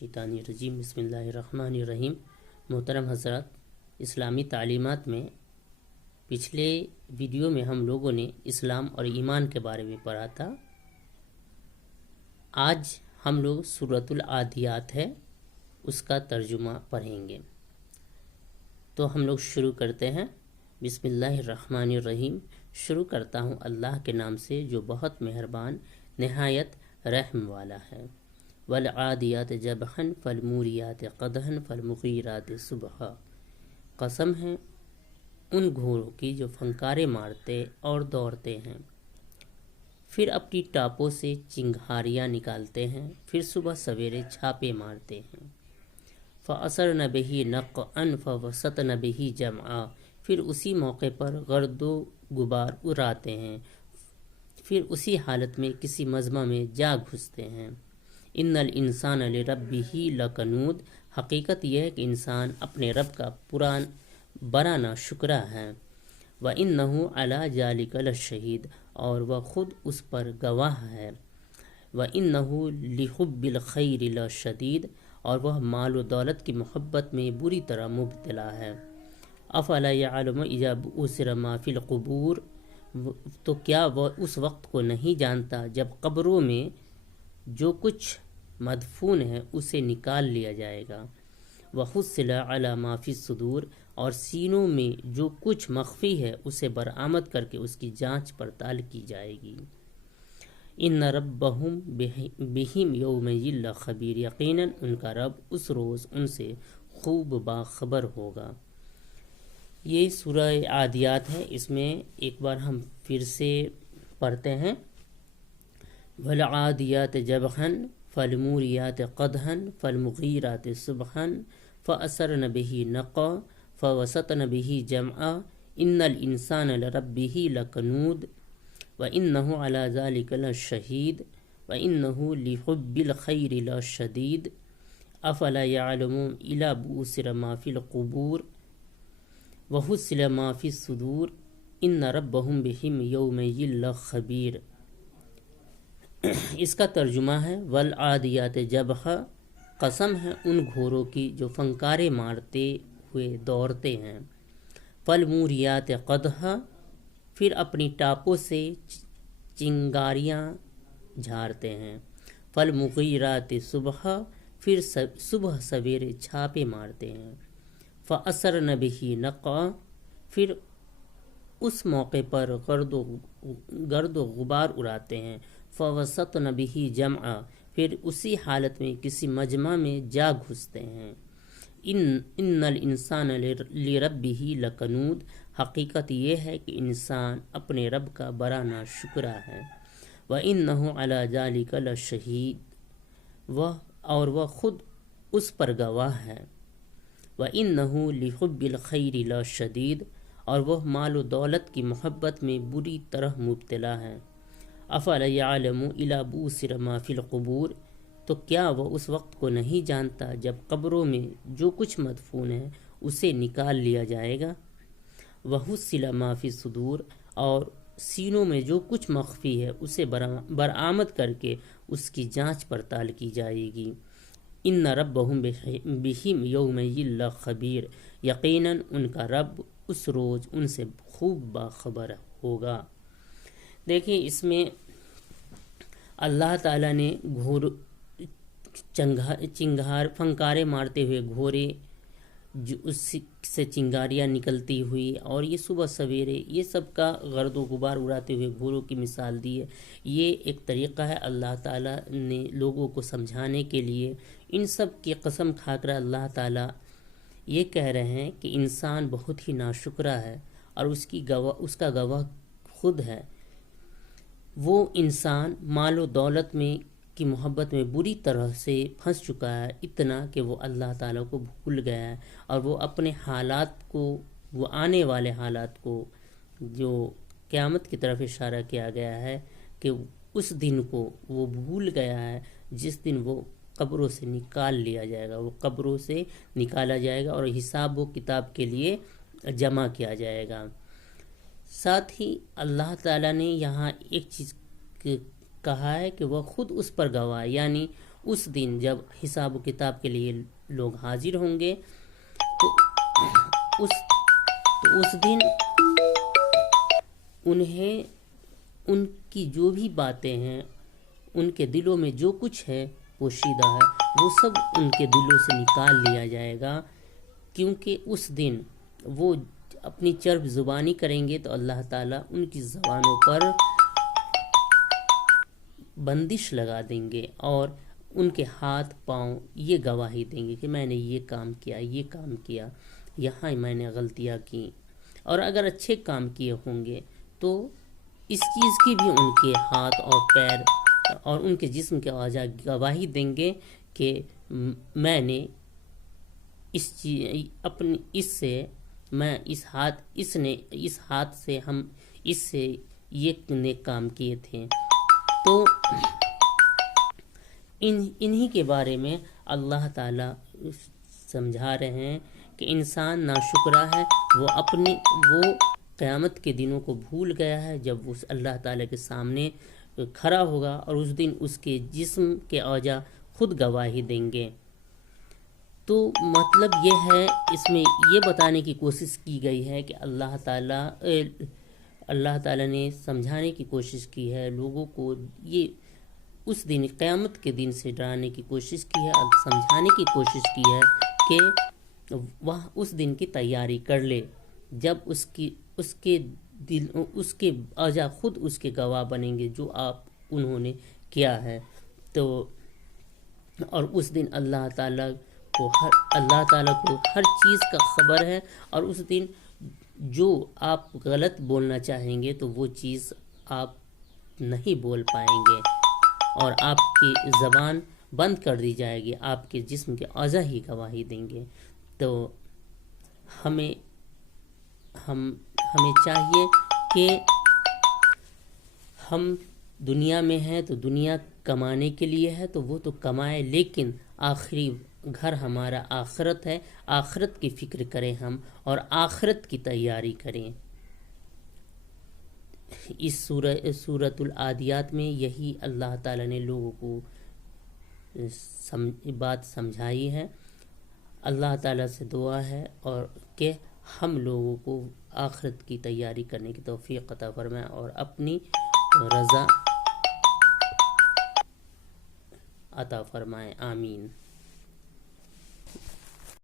شیطانی رجیم بسم اللہ الرحمن الرحیم۔ محترم حضرات، اسلامی تعلیمات میں پچھلے ویڈیو میں ہم لوگوں نے اسلام اور ایمان کے بارے میں پڑھا تھا۔ آج ہم لوگ سورۃ العادیات ہے اس کا ترجمہ پڑھیں گے، تو ہم لوگ شروع کرتے ہیں۔ بسم اللہ الرحمن الرحیم۔ شروع کرتا ہوں اللہ کے نام سے جو بہت مہربان نہایت رحم والا ہے۔ والعادیات ضبحا فالموریات قدحا فالمغیرات صبحا۔ قسم ہے ان گھوڑوں کی جو پھنکارے مارتے اور دوڑتے ہیں، پھر اپنی ٹاپوں سے چنگھاریاں نکالتے ہیں، پھر صبح سویرے چھاپے مارتے ہیں۔ فَأَثَرْنَ بِهِ نَقْعًا فَوَسَطْنَ بِهِ جَمْعًا۔ پھر اسی موقع پر گرد و غبار اڑاتے ہیں، پھر اسی حالت میں کسی مجمع میں جا گھستے ہیں۔ ان الانسان لربہ لکنود۔ حقیقت یہ ہے کہ انسان اپنے رب کا بڑا ناشکرا ہے۔ وَإِنَّهُ عَلَى ذَلِكَ لَشَهِيدٌ۔ اور وہ خود اس پر گواہ ہے۔ وَإِنَّهُ لِحُبِّ الْخَيْرِ لَشَدِيدٌ۔ اور وہ مال و دولت کی محبت میں بری طرح مبتلا ہے۔ أَفَلَا يَعْلَمُ إِذَا بُعْثِرَ مَا فِي الْقُبُورِ۔ تو کیا وہ اس وقت کو نہیں جانتا جب قبروں میں جو کچھ مدفون ہے اسے نکال لیا جائے گا۔ وَحُصِّلَ عَلَى مَا فِي الصُّدُورِ۔ اور سینوں میں جو کچھ مخفی ہے اسے برآمد کر کے اس کی جانچ پڑتال کی جائے گی۔ ان ربہم بہم یومئذ لخبیر۔ یقیناً ان کا رب اس روز ان سے خوب باخبر ہوگا۔ یہ سورہ عادیات ہے، اس میں ایک بار ہم پھر سے پڑھتے ہیں۔ والعادیات ضبحا فالموریات قدحا فالمغیرات صبحا فأثرن به نقعا فوسطن به جمعا ان الانسان لربه لکنود وإنه على ذلك لشهيد وإنه لحب الخير لشديد أفلا يعلم إذا بعثر ما في القبور وحصل ما في الصدور ان ربهم بهم يومئذ لخبير۔ اس کا ترجمہ ہے والعادیات ضبحا۔ قسم ہے ان گھوڑوں کی جو پھنکارے مارتے ہوئے دوڑتے ہیں۔ فالموریات قدحا۔ پھر اپنی ٹاپوں سے چنگاریاں جھاڑتے ہیں۔ فالمغیرات صبحا۔ پھر صبح سویرے چھاپے مارتے ہیں۔ فأثرن به نقعا۔ پھر اس موقع پر گرد و غبار اڑاتے ہیں۔ فوسطن به جمعا۔ پھر اسی حالت میں کسی مجمع میں جا گھستے ہیں۔ ان الانسان لربہ لکنود۔ حقیقت یہ ہے کہ انسان اپنے رب کا بڑا ناشکرا ہے۔ وَإِنَّهُ عَلَى ذَلِكَ لَشَهِيدٌ۔ اور وہ خود اس پر گواہ ہے۔ وَإِنَّهُ لِحُبِّ الْخَيْرِ لَشَدِيدٌ۔ اور وہ مال و دولت کی محبت میں بری طرح مبتلا ہے۔ أَفَلَا يَعْلَمُ إِذَا بُعْثِرَ مَا فِي الْقُبُورِ۔ تو کیا وہ اس وقت کو نہیں جانتا جب قبروں میں جو کچھ مدفون ہے اسے نکال لیا جائے گا۔ وَحُصِّلَ مَا فِي الصُّدُورِ۔ اور سینوں میں جو کچھ مخفی ہے اسے برآمد کر کے اس کی جانچ پڑتال کی جائے گی۔ ان ربہم بہم یومئذ لخبیر۔ یقیناً ان کا رب اس روز ان سے خوب باخبر ہوگا۔ دیکھیں، اس میں اللہ تعالیٰ نے پھنکارے مارتے ہوئے گھوڑے، جو اس سے چنگاریاں نکلتی ہوئی، اور یہ صبح سویرے یہ سب کا گرد و غبار اڑاتے ہوئے گھوڑوں کی مثال دی ہے۔ یہ ایک طریقہ ہے اللہ تعالیٰ نے لوگوں کو سمجھانے کے لیے۔ ان سب کی قسم کھا کر اللہ تعالیٰ یہ کہہ رہے ہیں کہ انسان بہت ہی ناشکرا ہے اور اس کا گواہ خود ہے۔ وہ انسان مال و دولت میں کی محبت میں بری طرح سے پھنس چکا ہے، اتنا کہ وہ اللہ تعالیٰ کو بھول گیا ہے، اور وہ اپنے حالات کو، وہ آنے والے حالات کو، جو قیامت کی طرف اشارہ کیا گیا ہے کہ اس دن کو وہ بھول گیا ہے جس دن وہ قبروں سے نکال لیا جائے گا۔ وہ قبروں سے نکالا جائے گا اور حساب و کتاب کے لیے جمع کیا جائے گا۔ ساتھ ہی اللہ تعالیٰ نے یہاں ایک چیز کہا ہے کہ وہ خود اس پر گواہ، یعنی اس دن جب حساب و کتاب کے لیے لوگ حاضر ہوں گے تو اس دن انہیں ان کی جو بھی باتیں ہیں، ان کے دلوں میں جو کچھ ہے پوشیدہ ہے، وہ سب ان کے دلوں سے نکال لیا جائے گا، کیونکہ اس دن وہ اپنی چرب زبانی کریں گے تو اللہ تعالیٰ ان کی زبانوں پر بندش لگا دیں گے، اور ان کے ہاتھ پاؤں یہ گواہی دیں گے کہ میں نے یہ کام کیا، یہاں میں نے غلطیاں کی۔ اور اگر اچھے کام کیے ہوں گے تو اس چیز کی بھی ان کے ہاتھ اور پیر اور ان کے جسم کے اعضاء گواہی دیں گے کہ میں نے اس ہاتھ سے ہم اس سے یہ نیک کام کیے تھے۔ تو انہی کے بارے میں اللہ تعالیٰ سمجھا رہے ہیں کہ انسان ناشکرا ہے، وہ قیامت کے دنوں کو بھول گیا ہے، جب وہ اللہ تعالیٰ کے سامنے کھڑا ہوگا اور اس دن اس کے جسم کے اعضاء خود گواہی دیں گے۔ تو مطلب یہ ہے، اس میں یہ بتانے کی کوشش کی گئی ہے کہ اللہ تعالیٰ نے سمجھانے کی کوشش کی ہے لوگوں کو، یہ اس دن قیامت کے دن سے ڈرانے کی کوشش کی ہے اور سمجھانے کی کوشش کی ہے کہ وہ اس دن کی تیاری کر لے، جب اس کے اعضاء خود اس کے گواہ بنیں گے جو انہوں نے کیا ہے۔ تو اور اس دن اللہ تعالیٰ کو ہر چیز کا خبر ہے، اور اس دن جو آپ غلط بولنا چاہیں گے تو وہ چیز آپ نہیں بول پائیں گے، اور آپ کی زبان بند کر دی جائے گی، آپ کے جسم کے اعضاء ہی گواہی دیں گے۔ تو ہمیں چاہیے کہ ہم دنیا میں ہیں تو دنیا کمانے کے لیے ہے تو وہ تو کمائے، لیکن آخری گھر ہمارا آخرت ہے، آخرت کی فکر کریں ہم، اور آخرت کی تیاری کریں۔ اس سورۃ العادیات میں یہی اللہ تعالیٰ نے لوگوں کو بات سمجھائی ہے۔ اللہ تعالیٰ سے دعا ہے اور کہ ہم لوگوں کو آخرت کی تیاری کرنے کی توفیق عطا فرمائے اور اپنی رضا عطا فرمائے، آمین۔